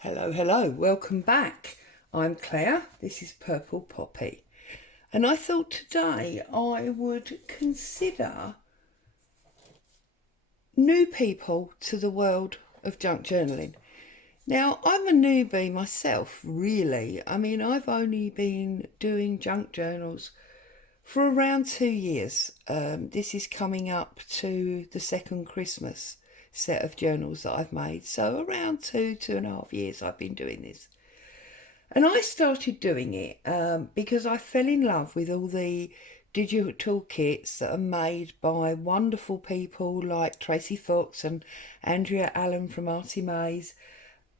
Hello, welcome back. I'm Claire, this is Purple Poppy, and I thought today I would consider new people to the world of junk journaling. Now, I'm a newbie myself, really. I mean, I've only been doing junk journals for around 2 years. This is coming up to the second Christmas set of journals that I've made. So around 2.5 years I've been doing this. And I started doing it because I fell in love with all the digital kits that are made by wonderful people like Tracy Fox and Andrea Allen from Artie Mays.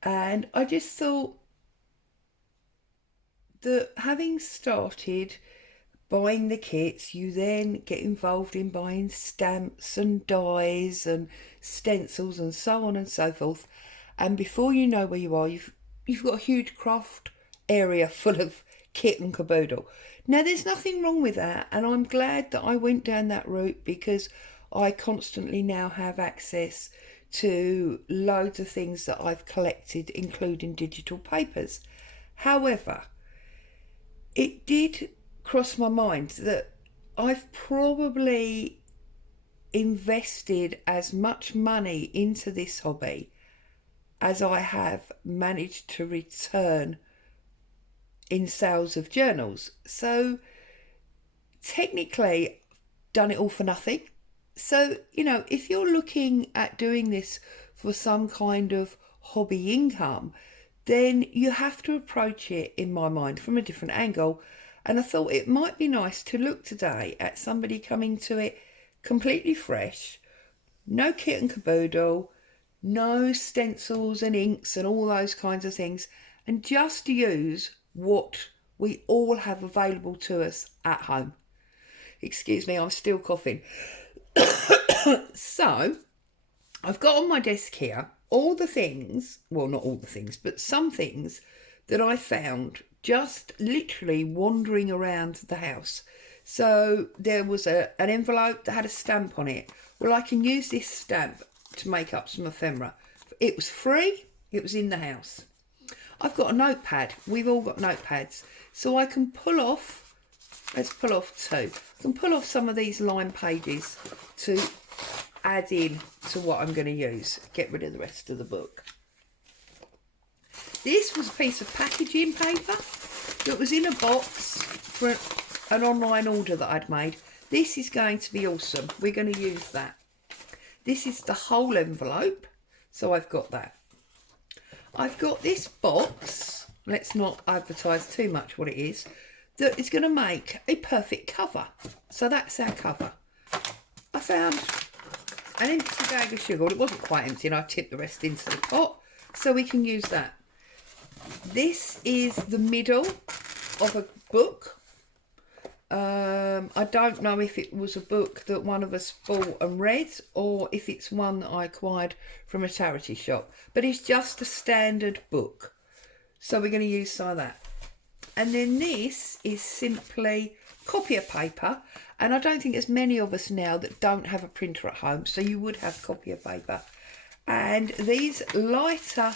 And I just thought that having started buying the kits, you then get involved in buying stamps and dies and stencils and so on and so forth. And before you know where you are, you've got a huge craft area full of kit and caboodle. Now, there's nothing wrong with that, and I'm glad that I went down that route because I constantly now have access to loads of things that I've collected, including digital papers. However, it did cross my mind that I've probably invested as much money into this hobby as I have managed to return in sales of journals. So technically, done it all for nothing. So, if you're looking at doing this for some kind of hobby income, then you have to approach it, in my mind, from a different angle. And I thought it might be nice to look today at somebody coming to it completely fresh, no kit and caboodle, no stencils and inks and all those kinds of things, and just use what we all have available to us at home. Excuse me, I'm still coughing. So, I've got on my desk here all the things, well, not all the things, but some things that I found just literally wandering around the house. So there was an envelope that had a stamp on it. Well, I can use this stamp to make up some ephemera. It was free, it was in the house. I've got a notepad. We've all got notepads. So I can pull off, let's pull off two. I can pull off some of these line pages to add in to what I'm going to use. Get rid of the rest of the book. This was a piece of packaging paper that was in a box for an online order that I'd made. This is going to be awesome. We're going to use that. This is the whole envelope, so I've got that. I've got this box, let's not advertise too much what it is, that is going to make a perfect cover. So that's our cover. I found an empty bag of sugar. Well, it wasn't quite empty, and I tipped the rest into the pot, so we can use that. This is the middle of a book. I don't know if it was a book that one of us bought and read or if it's one that I acquired from a charity shop. But it's just a standard book. So we're going to use some of that. And then this is simply copier paper. And I don't think there's many of us now that don't have a printer at home. So you would have copier paper. And these lighter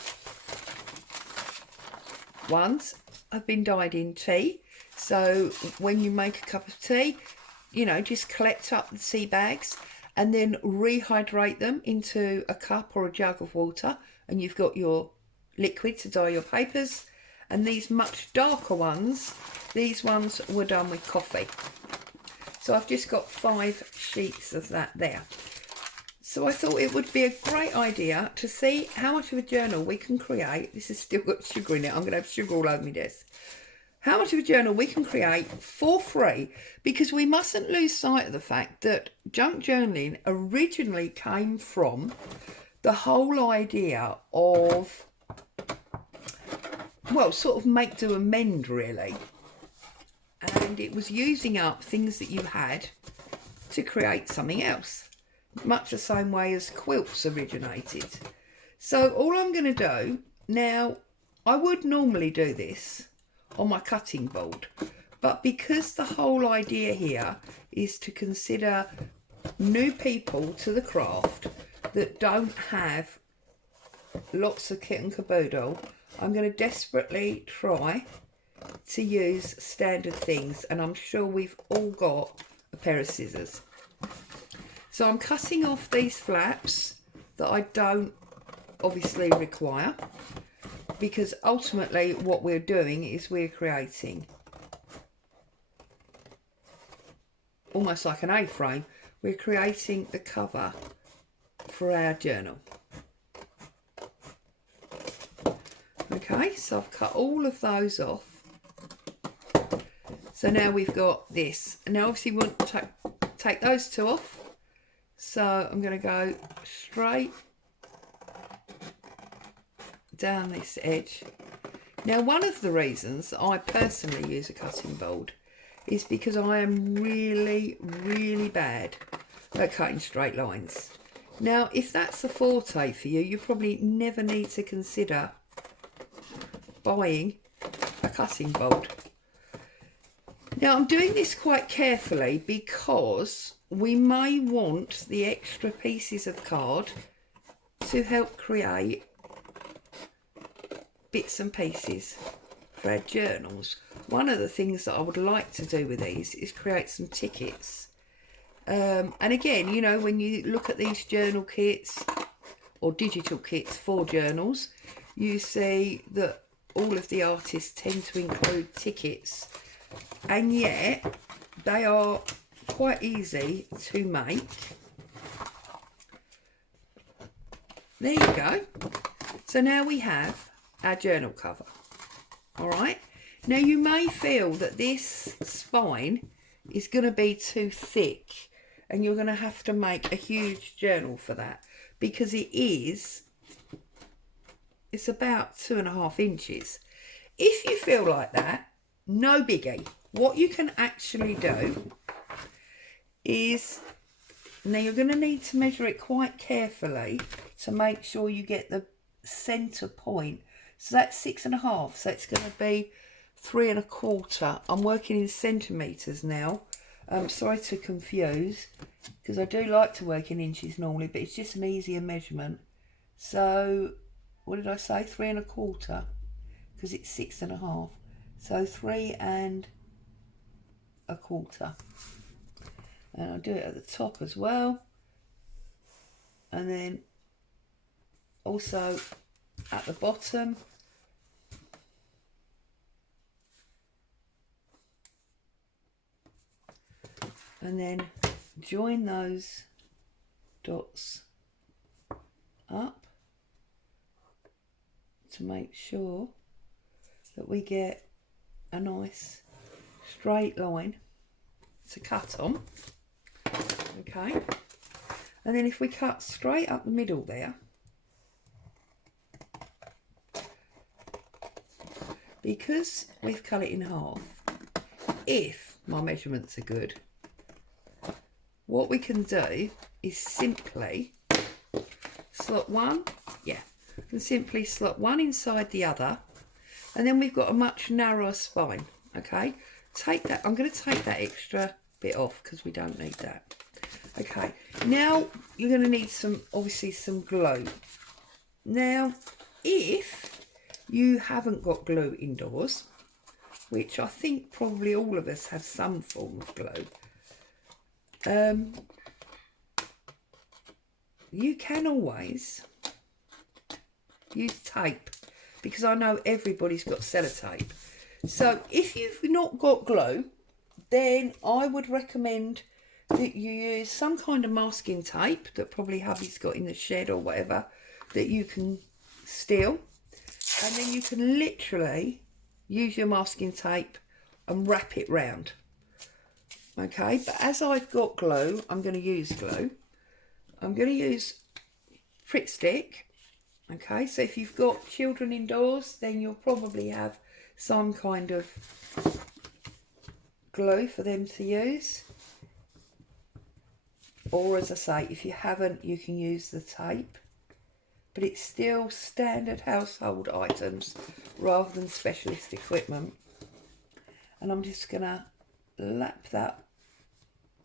ones have been dyed in tea. So when you make a cup of tea, just collect up the tea bags and then rehydrate them into a cup or a jug of water, and you've got your liquid to dye your papers. And these much darker ones, these ones were done with coffee. So I've just got 5 sheets of that there. So I thought it would be a great idea to see how much of a journal we can create. This has still got sugar in it. I'm going to have sugar all over my desk. How much of a journal we can create for free, because we mustn't lose sight of the fact that junk journaling originally came from the whole idea of, well, sort of make do amend, really. And it was using up things that you had to create something else, much the same way as quilts originated. So all I'm going to do now, I would normally do this on my cutting board, but because the whole idea here is to consider new people to the craft that don't have lots of kit and caboodle, I'm going to desperately try to use standard things, and I'm sure we've all got a pair of scissors. So I'm cutting off these flaps that I don't obviously require, because ultimately what we're doing is we're creating almost like an A-frame. We're creating the cover for our journal. Okay, so I've cut all of those off. So now we've got this. And now obviously we want to take those two off. So I'm going to go straight down this edge. Now, one of the reasons I personally use a cutting board is because I am really, really bad at cutting straight lines. Now, if that's a forte for you, you probably never need to consider buying a cutting board. Now, I'm doing this quite carefully because we may want the extra pieces of card to help create bits and pieces for our journals. One of the things that I would like to do with these is create some tickets. And again, you know, when you look at these journal kits or digital kits for journals, you see that all of the artists tend to include tickets, and yet they are quite easy to make. There you go. So now we have our journal cover. All right. Now you may feel that this spine is going to be too thick, and you're going to have to make a huge journal for that, because it's about 2.5 inches. If you feel like that, no biggie. What you can actually do is, now you're going to need to measure it quite carefully to make sure you get the centre point. So that's 6.5, so it's going to be 3.25. I'm working in centimetres now. Sorry to confuse, because I do like to work in inches normally, but it's just an easier measurement. So what did I say? 3.25, because it's 6.5. So 3.25. And I'll do it at the top as well, and then also at the bottom. And then join those dots up to make sure that we get a nice straight line to cut on. Okay, and then if we cut straight up the middle there, because we've cut it in half, if my measurements are good, what we can do is simply slot one, we can simply slot one inside the other, and then we've got a much narrower spine. Okay, take that, I'm going to take that extra bit off because we don't need that. Okay, now you're going to need obviously some glue. Now, if you haven't got glue indoors, which I think probably all of us have some form of glue, you can always use tape, because I know everybody's got sellotape. So if you've not got glue, then I would recommend that you use some kind of masking tape that probably hubby's got in the shed or whatever that you can steal, and then you can literally use your masking tape and wrap it round. Okay, but as I've got glue, I'm going to use glue. I'm going to use Prick Stick. Okay, so if you've got children indoors, then you'll probably have some kind of glue for them to use. Or as I say, if you haven't, you can use the tape. But it's still standard household items rather than specialist equipment. And I'm just going to lap that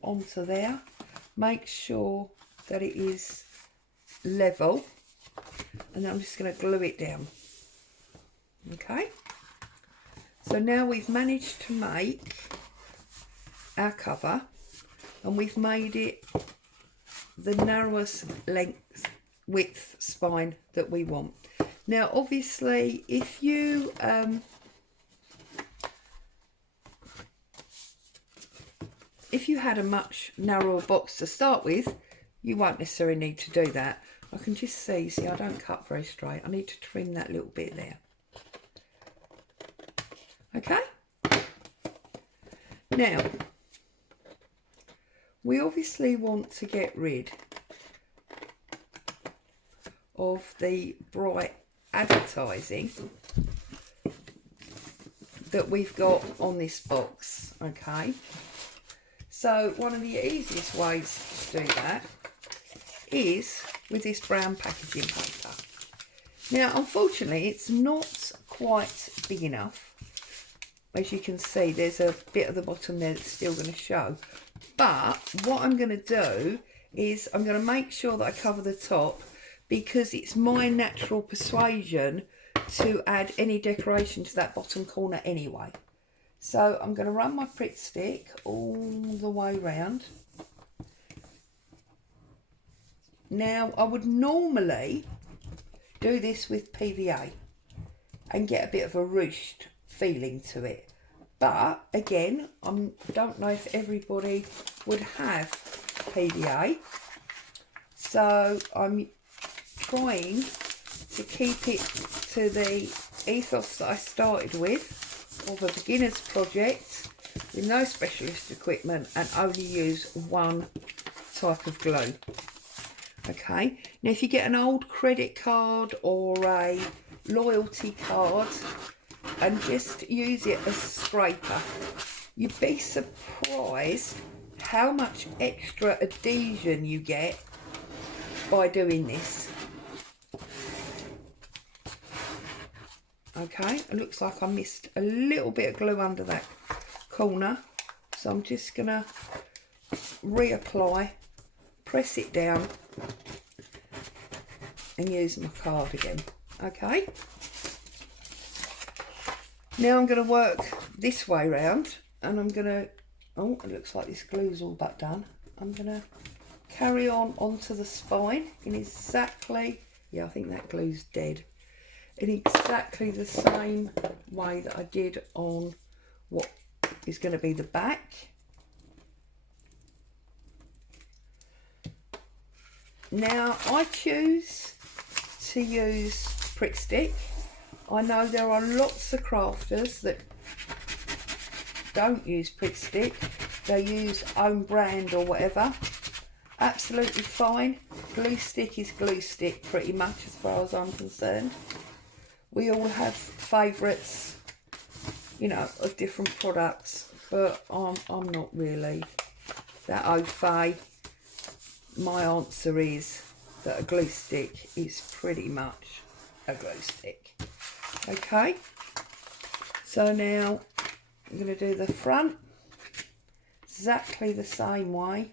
onto there. Make sure that it is level. And then I'm just going to glue it down. Okay, so now we've managed to make our cover, and we've made it the narrowest width spine that we want. Now obviously if you had a much narrower box to start with, you won't necessarily need to do that. I can just see I don't cut very straight. I need to trim that little bit there. Okay, now we obviously want to get rid of the bright advertising that we've got on this box. Okay, so one of the easiest ways to do that is with this brown packaging paper. Now unfortunately it's not quite big enough. As you can see, there's a bit at the bottom there that's still going to show. But what I'm going to do is I'm going to make sure that I cover the top, because it's my natural persuasion to add any decoration to that bottom corner anyway. So I'm going to run my prick stick all the way round. Now I would normally do this with PVA and get a bit of a ruched feeling to it, but again I don't know if everybody would have PVA, so I'm trying to keep it to the ethos that I started with, of a beginner's project with no specialist equipment and only use one type of glue. Okay, now if you get an old credit card or a loyalty card and just use it as a scraper, you'd be surprised how much extra adhesion you get by doing this. Okay, it looks like I missed a little bit of glue under that corner, so I'm just gonna reapply, press it down and use my card again. Okay, now I'm going to work this way round, and I'm going to, oh, it looks like this glue's all but done. I'm going to carry on onto the spine in exactly, yeah, I think that glue's dead, in exactly the same way that I did on what is going to be the back. Now I choose to use prick stick. I know there are lots of crafters that don't use prick stick, they use own brand or whatever. Absolutely fine. Glue stick is glue stick pretty much as far as I'm concerned. We all have favourites, you know, of different products, but I'm not really that au fait. My answer is that a glue stick is pretty much a glue stick. Okay, so now I'm going to do the front exactly the same way.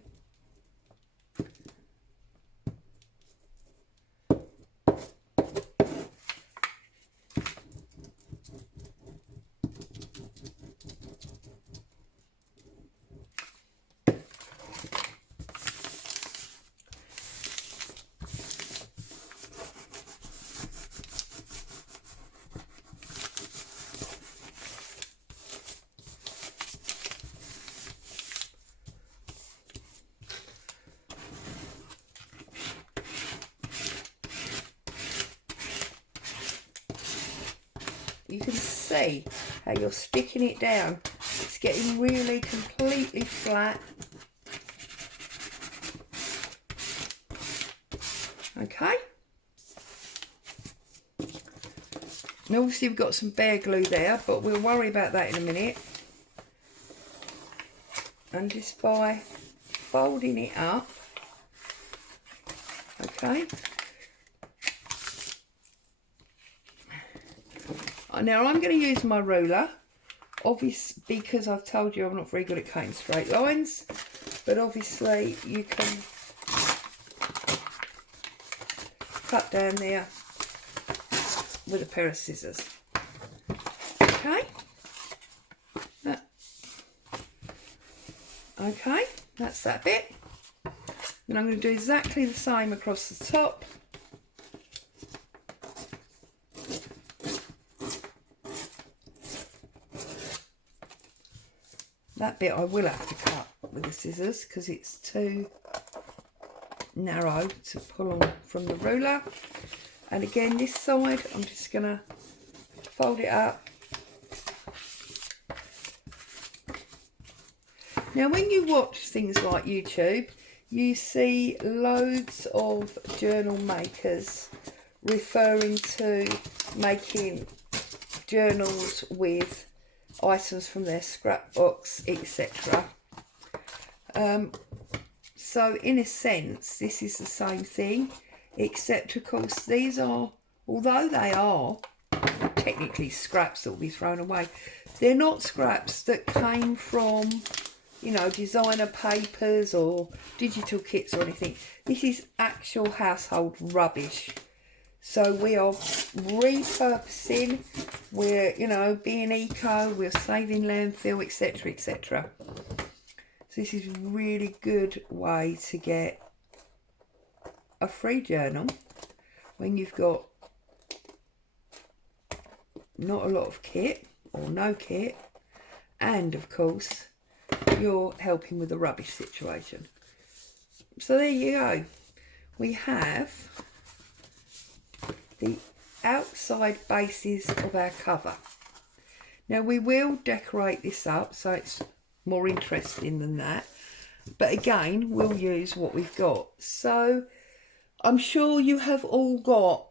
You can see how you're sticking it down. It's getting really completely flat. Okay. And obviously we've got some bare glue there, but we'll worry about that in a minute. And just by folding it up, okay. Now I'm going to use my ruler, obviously, because I've told you I'm not very good at cutting straight lines, but obviously you can cut down there with a pair of scissors. Okay. Okay, that's that bit. And I'm going to do exactly the same across the top. That bit I will have to cut with the scissors because it's too narrow to pull on from the ruler. And again, this side, I'm just going to fold it up. Now, when you watch things like YouTube, you see loads of journal makers referring to making journals with items from their scrapbooks, etc. So in a sense, this is the same thing, except of course these are, although they are technically scraps that will be thrown away, they're not scraps that came from, you know, designer papers or digital kits or anything. This is actual household rubbish. So we are repurposing, we're, you know, being eco, we're saving landfill, etc, etc. So this is a really good way to get a free journal when you've got not a lot of kit or no kit, and of course you're helping with the rubbish situation. So there you go. We have the outside bases of our cover. Now we will decorate this up so it's more interesting than that, but again we'll use what we've got. So I'm sure you have all got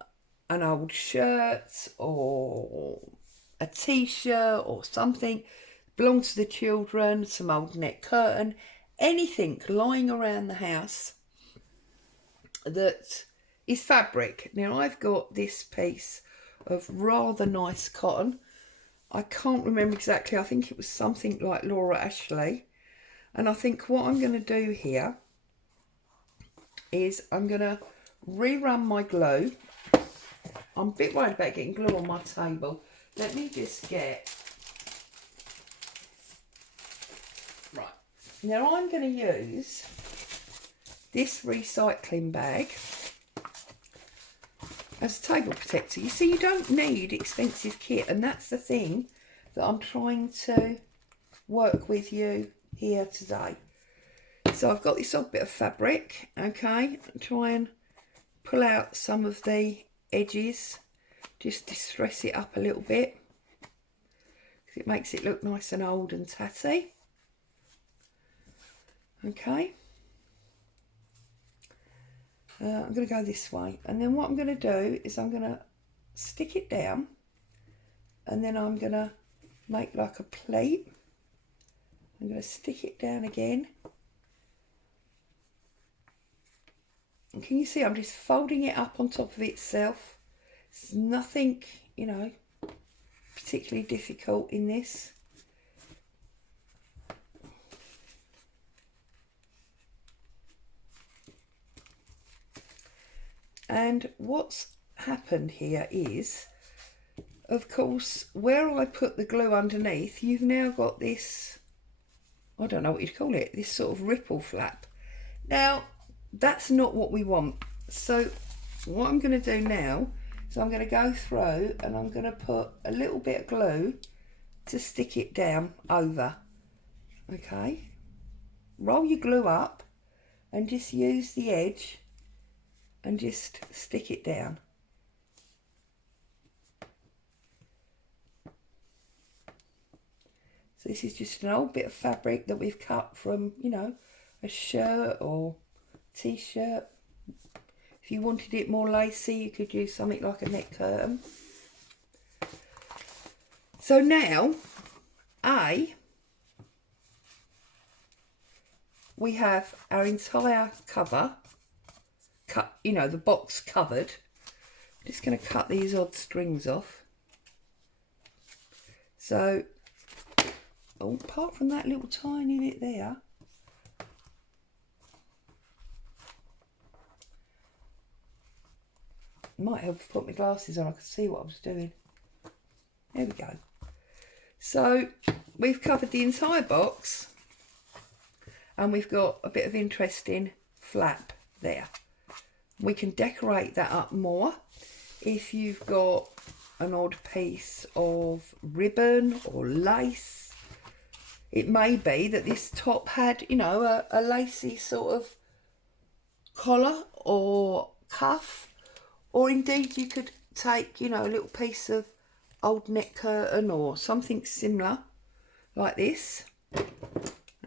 an old shirt or a t-shirt or something belongs to the children, some old net curtain, anything lying around the house that is fabric. Now I've got this piece of rather nice cotton. I can't remember exactly, I think it was something like Laura Ashley. And I think what I'm going to do here is I'm going to rerun my glue. I'm a bit worried about getting glue on my table. Let me just get... Right. Now I'm going to use this recycling bag as a table protector. You see, you don't need expensive kit, and that's the thing that I'm trying to work with you here today. So I've got this odd bit of fabric, okay, try and pull out some of the edges, just distress it up a little bit because it makes it look nice and old and tatty. Okay, I'm going to go this way, and then what I'm going to do is I'm going to stick it down, and then I'm going to make like a plate. I'm going to stick it down again. And can you see I'm just folding it up on top of itself? There's nothing, you know, particularly difficult in this. And what's happened here is, of course, where I put the glue underneath, you've now got this, I don't know what you'd call it, this sort of ripple flap. Now, that's not what we want. So what I'm going to do now is I'm going to go through and I'm going to put a little bit of glue to stick it down over. Okay, roll your glue up and just use the edge and just stick it down. So this is just an old bit of fabric that we've cut from, you know, a shirt or t-shirt. If you wanted it more lacy, you could use something like a net curtain. So now, we have our entire cover cut, you know, the box covered. I'm just going to cut these odd strings off. So, oh, apart from that little tiny bit there, it might help if I put my glasses on, I could see what I was doing. There we go. So we've covered the entire box, and we've got a bit of interesting flap there. We can decorate that up more if you've got an odd piece of ribbon or lace. It may be that this top had, you know, a lacy sort of collar or cuff, or indeed you could take, you know, a little piece of old neck curtain or something similar like this.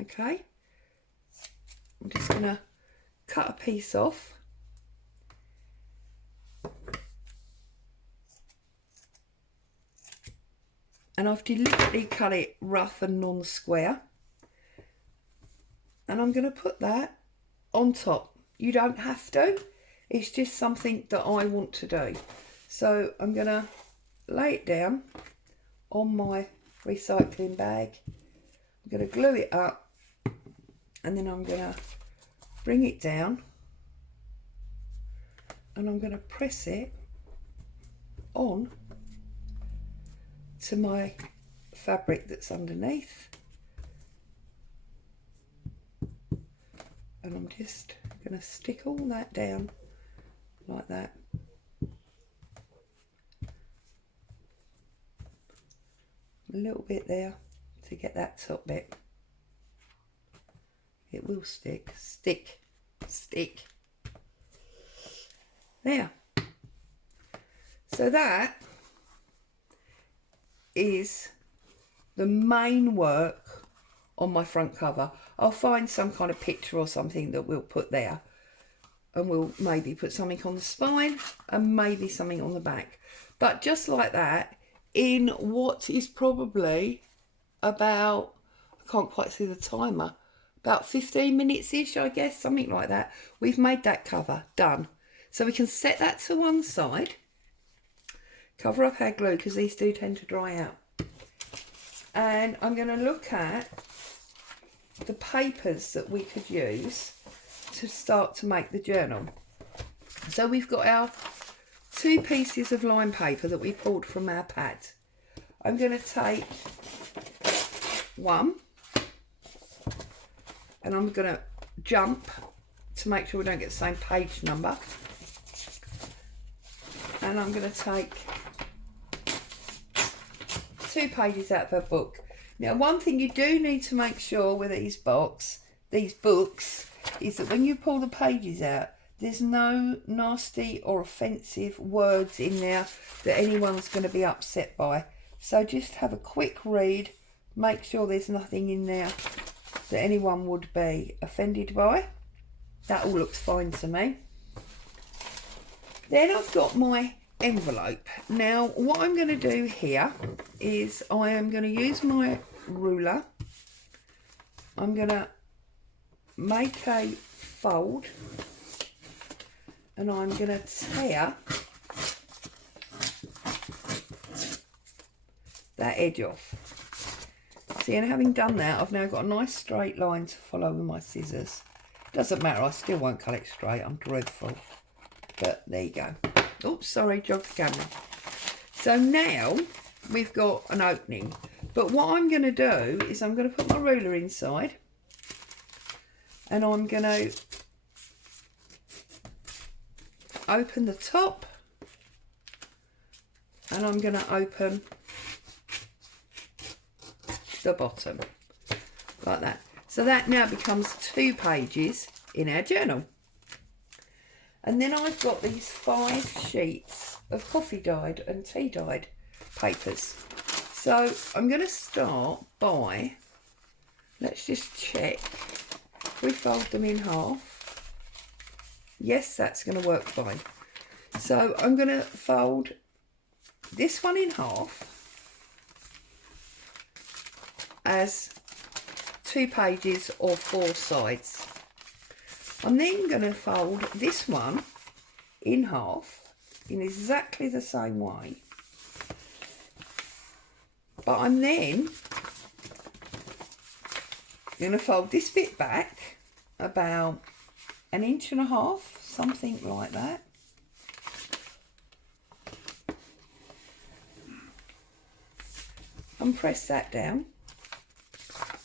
Okay, I'm just gonna cut a piece off. And I've deliberately cut it rough and non-square. And I'm going to put that on top. You don't have to. It's just something that I want to do. So I'm going to lay it down on my recycling bag. I'm going to glue it up. And then I'm going to bring it down. And I'm going to press it on to my fabric that's underneath, and I'm just going to stick all that down like that. A little bit there to get that top bit. It will stick. There. So that is the main work on my front cover. I'll find some kind of picture or something that we'll put there, and we'll maybe put something on the spine and maybe something on the back. But just like that, in what is probably about, I can't quite see the timer, about 15 minutes-ish, I guess, something like that, we've made that cover, done. So we can set that to one side. Cover up our glue because these do tend to dry out. And I'm going to look at the papers that we could use to start to make the journal. So we've got our 2 pieces of line paper that we pulled from our pad. I'm going to take one, and I'm going to jump to make sure we don't get the same page number. And I'm going to take 2 pages out of a book. Now, one thing you do need to make sure with these books is that when you pull the pages out, there's no nasty or offensive words in there that anyone's going to be upset by. So just have a quick read, make sure there's nothing in there that anyone would be offended by. That all looks fine to me. Then I've got my envelope. Now what I'm going to do here is I am going to use my ruler. I'm going to make a fold, and I'm going to tear that edge off. See, and having done that, I've now got a nice straight line to follow with my scissors. Doesn't matter, I still won't cut it straight, I'm dreadful. But there you go. Oops, sorry, jogged the camera. So now we've got an opening. But what I'm going to do is I'm going to put my ruler inside, and I'm going to open the top, and I'm going to open the bottom like that. So that now becomes 2 pages in our journal. And then I've got these 5 sheets of coffee dyed and tea dyed papers. So I'm going to start by, let's just check, if we fold them in half, yes, that's going to work fine. So I'm going to fold this one in half as 2 pages or 4 sides. I'm then going to fold this one in half in exactly the same way, but I'm then going to fold this bit back about 1.5 inches, something like that. and press that down.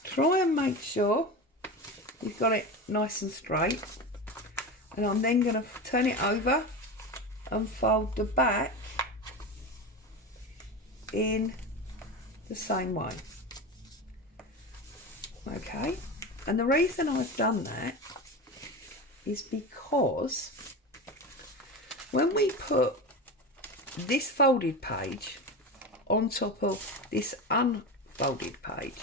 Try and make sure you've got it nice and straight. And I'm then going to turn it over and fold the back in the same way. Okay, and the reason I've done that is because when we put this folded page on top of this unfolded page,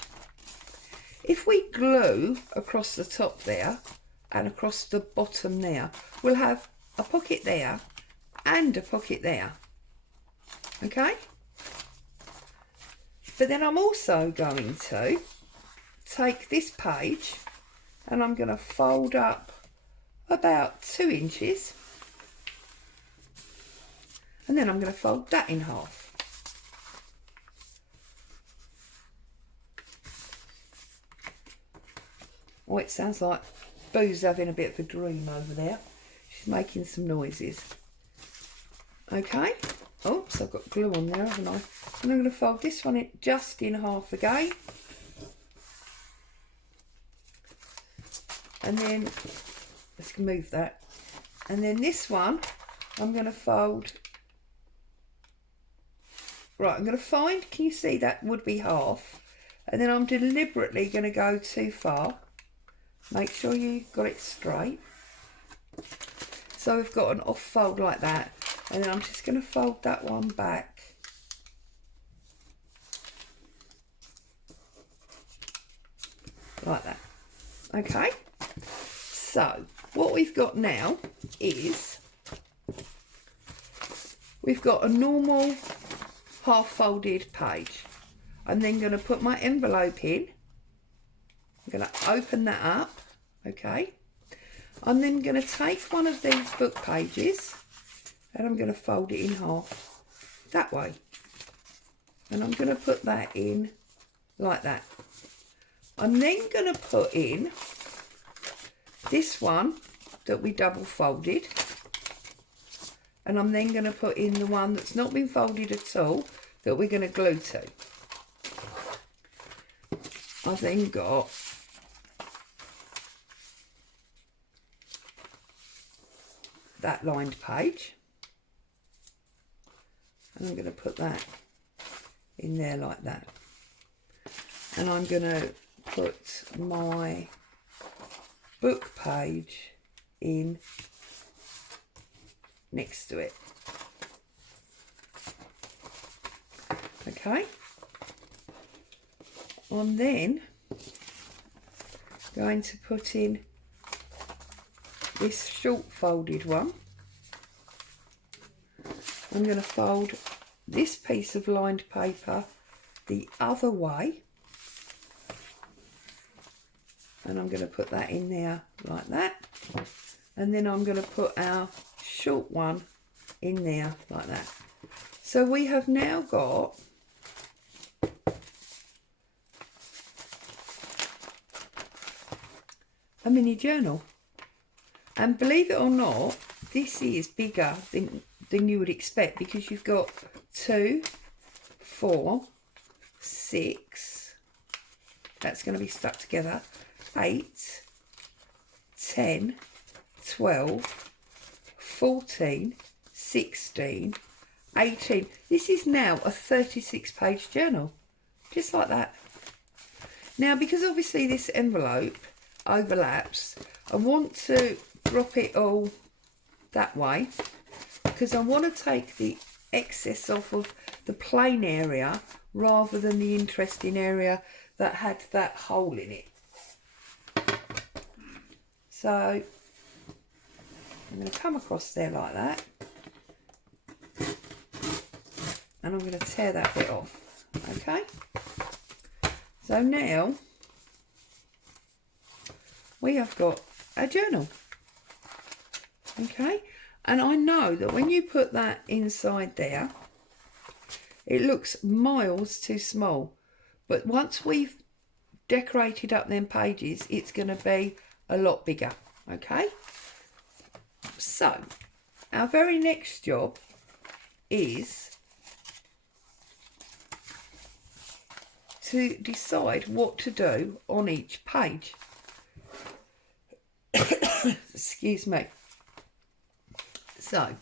if we glue across the top there and across the bottom there, we'll have a pocket there and a pocket there. Okay, but then I'm also going to take this page and I'm going to fold up about 2 inches, and then I'm going to fold that in half. Oh, it sounds like Boo's having a bit of a dream over there. She's making some noises. Okay, oops, I've got glue on there, haven't I? And I'm going to fold this one just in half again. And then, let's move that. And then this one, I'm going to fold. Right, I'm going to find, can you see that would be half? And then I'm deliberately going to go too far. Make sure you got it straight. So we've got an off fold like that. And then I'm just going to fold that one back. Like that. Okay. So what we've got now is we've got a normal half folded page. I'm then going to put my envelope in. I'm going to open that up. Okay. I'm then going to take one of these book pages and I'm going to fold it in half that way. And I'm going to put that in like that. I'm then going to put in this one that we double folded, and I'm then going to put in the one that's not been folded at all that we're going to glue to. I've then got that lined page, and I'm going to put that in there like that, and I'm going to put my book page in next to it. Okay, I'm then going to put in this short folded one. I'm going to fold this piece of lined paper the other way, and I'm going to put that in there like that, and then I'm going to put our short one in there like that. So we have now got a mini journal, and believe it or not, this is bigger than you would expect, because you've got 2, 4, 6, that's going to be stuck together, 8, 10, 12, 14, 16, 18. This is now a 36-page journal, just like that. Now, because obviously this envelope overlaps, I want to drop it all that way, because I want to take the excess off of the plain area rather than the interesting area that had that hole in it. So I'm going to come across there like that, and I'm going to tear that bit off. Okay, so now we have got a journal. Okay, and I know that when you put that inside there, it looks miles too small, but once we've decorated up them pages, it's going to be a lot bigger. Okay, so our very next job is to decide what to do on each page. Excuse me. So,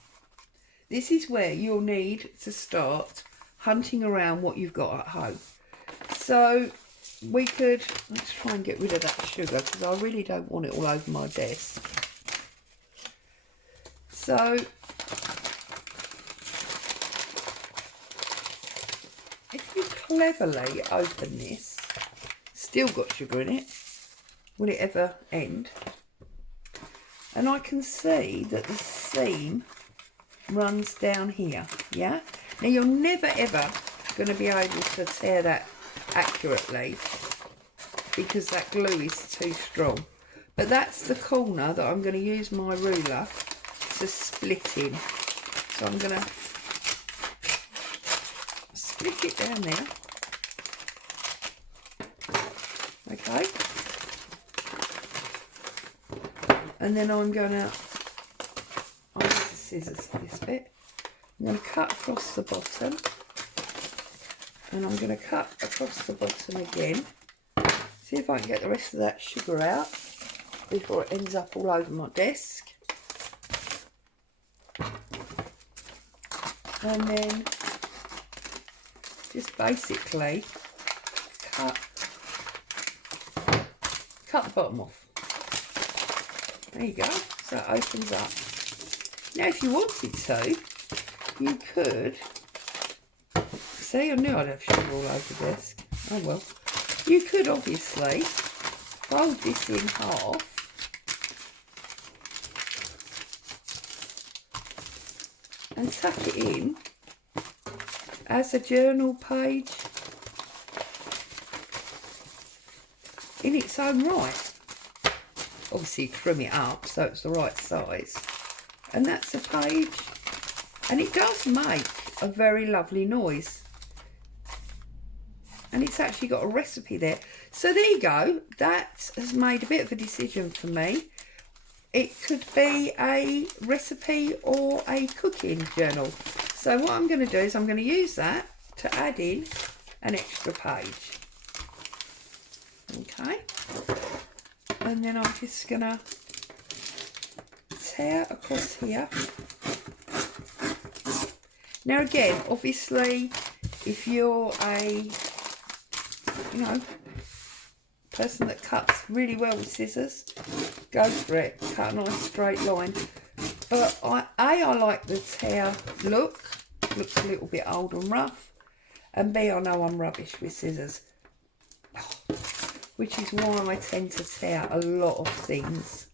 this is where you'll need to start hunting around what you've got at home. So, let's try and get rid of that sugar because I really don't want it all over my desk. So, if you cleverly open this, still got sugar in it, will it ever end? And I can see that the seam runs down here, yeah? Now you're never ever going to be able to tear that accurately because that glue is too strong. But that's the corner that I'm going to use my ruler to split in. So I'm going to split it down there. Okay. And then I'm going to, I'll use the scissors for this bit. I'm going to cut across the bottom. And I'm going to cut across the bottom again. See if I can get the rest of that sugar out before it ends up all over my desk. And then just basically cut the bottom off. There you go, so it opens up. Now if you wanted to, you could, see, I knew I'd have sugar all over the desk, oh well. You could obviously fold this in half and tuck it in as a journal page in its own right. Obviously trim it up so it's the right size, and that's a page, and it does make a very lovely noise, and it's actually got a recipe there. So there you go, that has made a bit of a decision for me. It could be a recipe or a cooking journal. So what I'm going to do is I'm going to use that to add in an extra page. Okay. And then I'm just going to tear across here. Now again, obviously, if you're a, person that cuts really well with scissors, go for it. Cut a nice straight line. But I like the tear look. Looks a little bit old and rough. And B, I know I'm rubbish with scissors. Which is why I tend to tear a lot of things.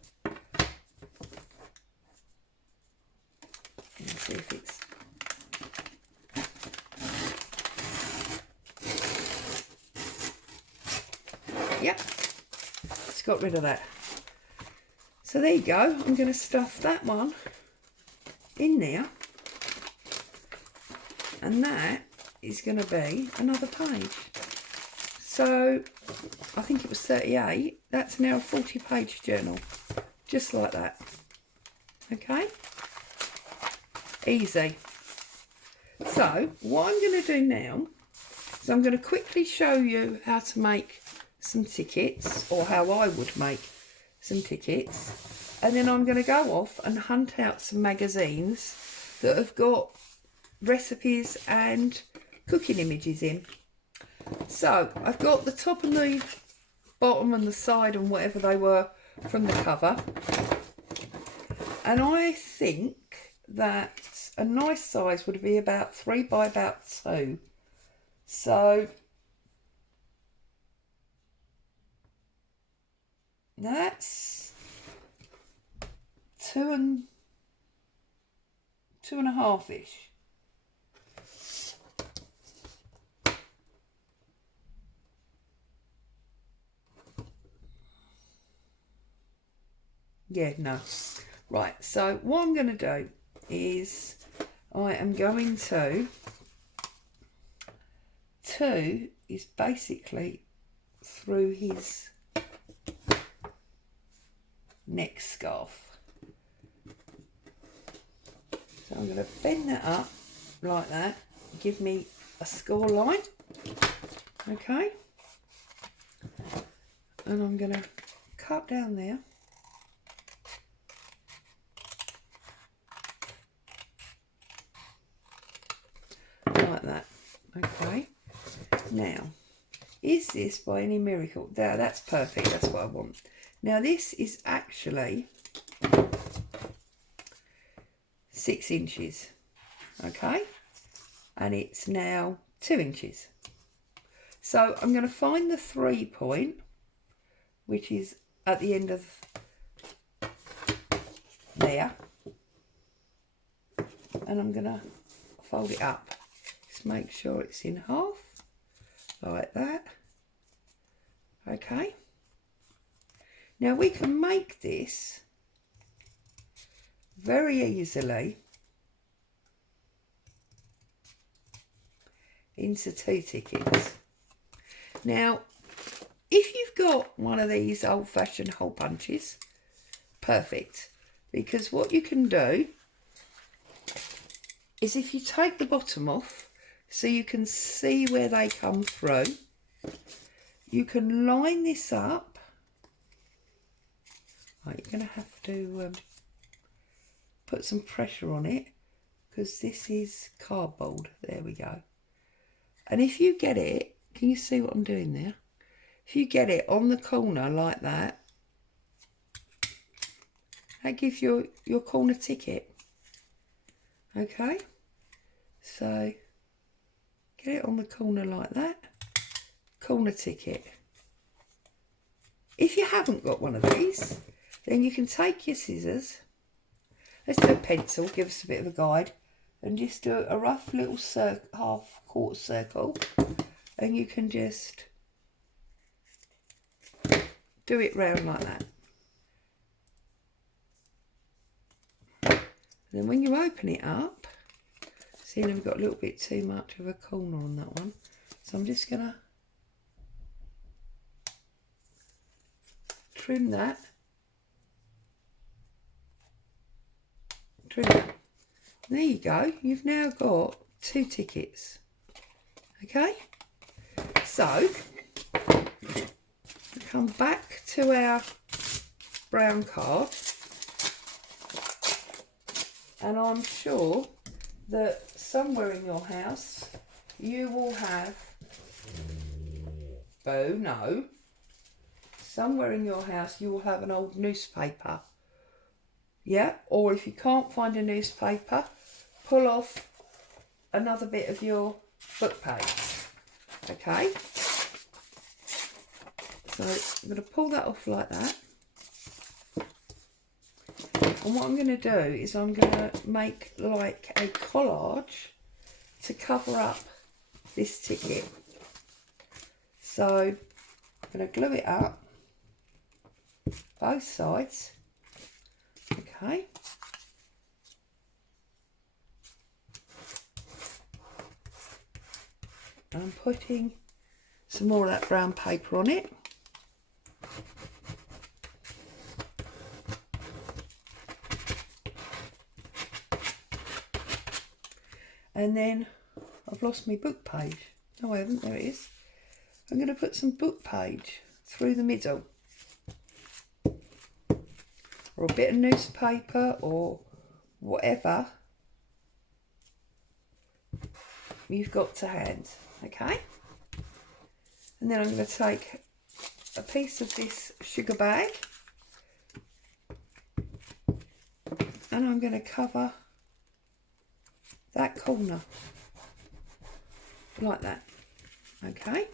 Let's see if it's... Yep, just got rid of that. So there you go, I'm going to stuff that one in there. And that is going to be another page. So I think it was 38. That's now a 40-page journal. Just like that. Okay? Easy. So what I'm going to do now is I'm going to quickly show you how to make some tickets, or how I would make some tickets. And then I'm going to go off and hunt out some magazines that have got recipes and cooking images in. So I've got the top and the bottom and the side and whatever they were from the cover, and I think that a nice size would be about 3 by about 2. So that's 2 and a half ish. Yeah, no. Right, so what I'm going to do is I am going to... 2 is basically through his neck scarf. So I'm going to bend that up like that, give me a score line. Okay, And I'm going to cut down there. Like that. Okay. Now, is this by any miracle? There, that's perfect. That's what I want. Now, this is actually 6 inches. Okay. And it's now 2 inches. So I'm going to find the 3 point, which is at the end of there. And I'm going to fold it up. Just make sure it's in half, like that. Okay. Now we can make this very easily into 2 tickets. Now, if you've got one of these old-fashioned hole punches, perfect. Because what you can do is if you take the bottom off so you can see where they come through, you can line this up. Right, you're going to have to put some pressure on it because this is cardboard. There we go. And if you get it, can you see what I'm doing there? If you get it on the corner like that, that gives you your corner ticket. Okay, so get it on the corner like that, corner ticket. If you haven't got one of these, then you can take your scissors, let's do a pencil, give us a bit of a guide, and just do a rough little half-quarter circle, and you can just do it round like that. And then when you open it up, see now we've got a little bit too much of a corner on that one. So I'm just going to trim that. Trim that. There you go. You've now got 2 tickets. Okay? So, come back to our brown card. And I'm sure that somewhere in your house you will have, oh no, somewhere in your house you will have an old newspaper. Yeah, or if you can't find a newspaper, pull off another bit of your book page. Okay, so I'm going to pull that off like that. And what I'm going to do is I'm going to make like a collage to cover up this ticket. So I'm going to glue it up, both sides. Okay. I'm putting some more of that brown paper on it. And then I've lost my book page. No, I haven't. There it is. I'm going to put some book page through the middle. Or a bit of newspaper or whatever you've got to hand. Okay? And then I'm going to take a piece of this sugar bag. And I'm going to cover that corner like that. Okay,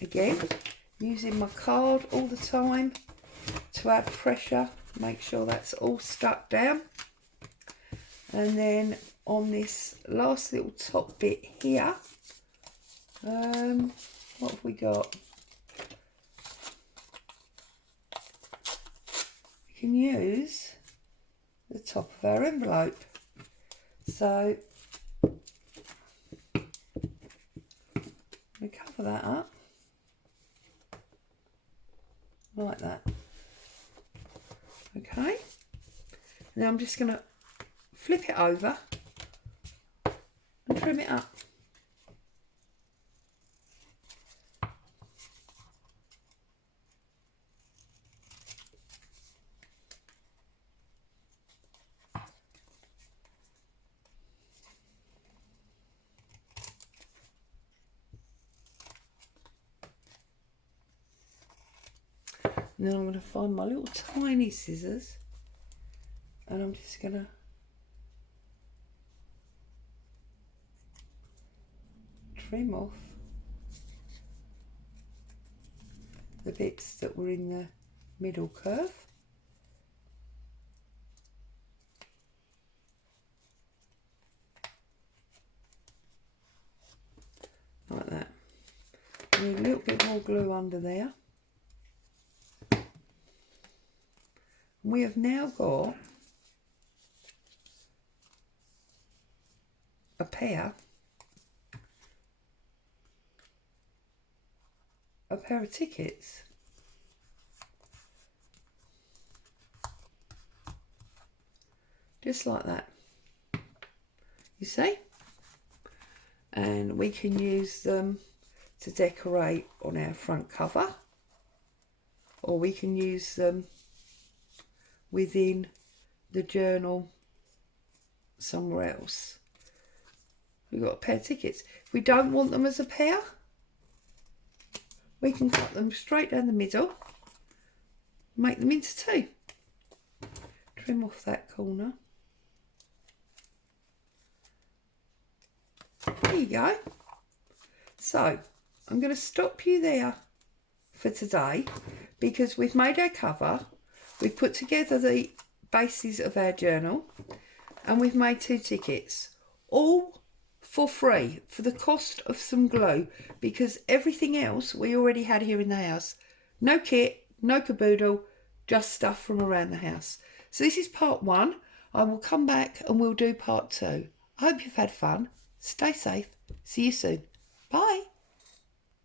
again using my card all the time to add pressure, make sure that's all stuck down. And then on this last little top bit here, what have we got? We can use the top of our envelope. So we cover that up like that. Okay. Now I'm just going to flip it over and trim it up. And then I'm going to find my little tiny scissors and I'm just going to trim off the bits that were in the middle curve. Like that. Need a little bit more glue under there. We have now got a pair of tickets. Just like that. You see? And we can use them to decorate on our front cover, or we can use them within the journal somewhere else. We've got a pair of tickets. If we don't want them as a pair, we can cut them straight down the middle, make them into two. Trim off that corner. There you go. So I'm going to stop you there for today because we've made our cover, we've put together the bases of our journal, and we've made 2 tickets, all for free, for the cost of some glue, because everything else we already had here in the house. No kit, no caboodle, just stuff from around the house. So this is part 1. I will come back and we'll do part 2. I hope you've had fun. Stay safe. See you soon.